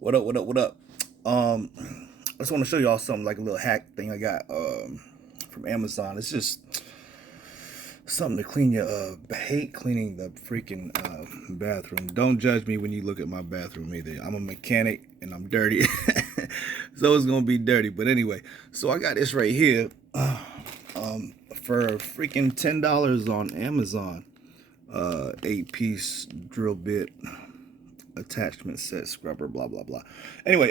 What up? What up? What up? I just want to show y'all something like a little hack thing I got from Amazon. It's just something to clean your. I hate cleaning the freaking bathroom. Don't judge me when you look at my bathroom either. I'm a mechanic and I'm dirty, so it's gonna be dirty. But anyway, so I got this right here for freaking $10 on Amazon. 8-piece drill bit attachment set scrubber, blah blah blah. Anyway,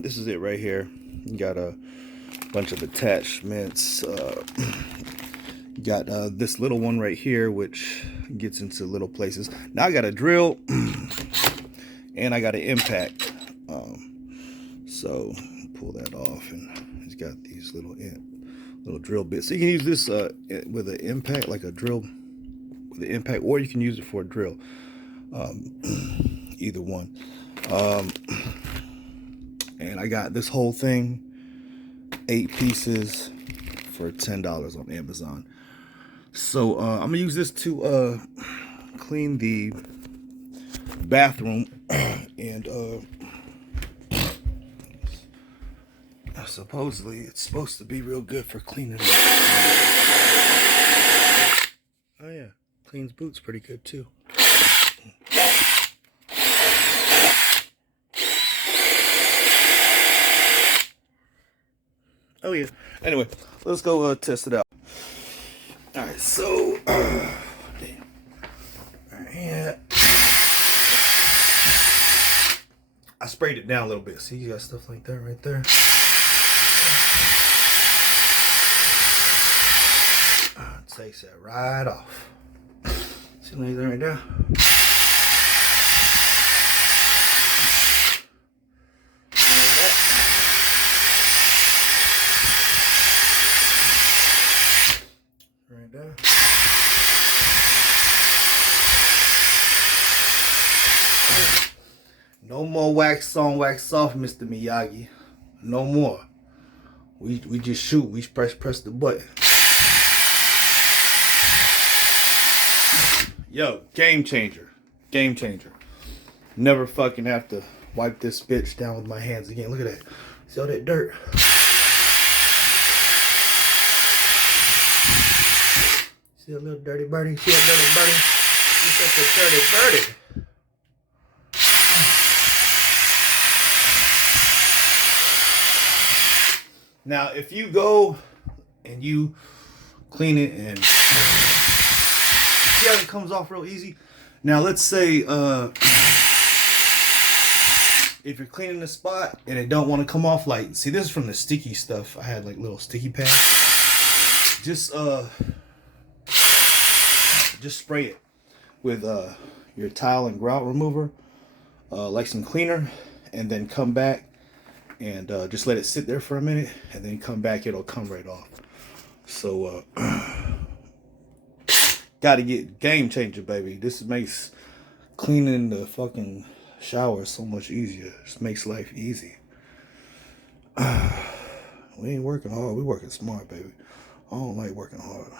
this is it right here. You got a bunch of attachments. You got this little one right here, which gets into little places. Now I got a drill and I got an impact. So pull that off, and it's got these little drill bits. So you can use this with an impact, like a drill with an impact, or you can use it for a drill. Either one. And I got this whole thing, 8 pieces for $10 on Amazon. So I'm gonna use this to clean the bathroom and supposedly it's supposed to be real good for cleaning. Oh yeah, cleans boots pretty good too. Oh yeah. Anyway, let's go test it out. All right, so damn. All right, yeah. I sprayed it down a little bit. See, you got stuff like that right there. Takes that right off. See like that right there. Right there. No more wax on, wax off, Mr. Miyagi. No more. We just shoot. We press the button. Yo, game changer. Game changer. Never fucking have to wipe this bitch down with my hands again. Look at that. See all that dirt? See that little dirty birdie? See that dirty birdie? It's such a dirty birdie. Now, if you go and you clean it and see how it comes off real easy. Now, let's say if you're cleaning the spot and it don't want to come off, like, see, this is from the sticky stuff. I had like little sticky pads. Just spray it with your tile and grout remover, like some cleaner, and then come back and just let it sit there for a minute, and then come back. It'll come right off. So gotta get game changer, baby. This makes cleaning the fucking shower so much easier. Just makes life easy. We ain't working hard. We working smart, baby. I don't like working hard.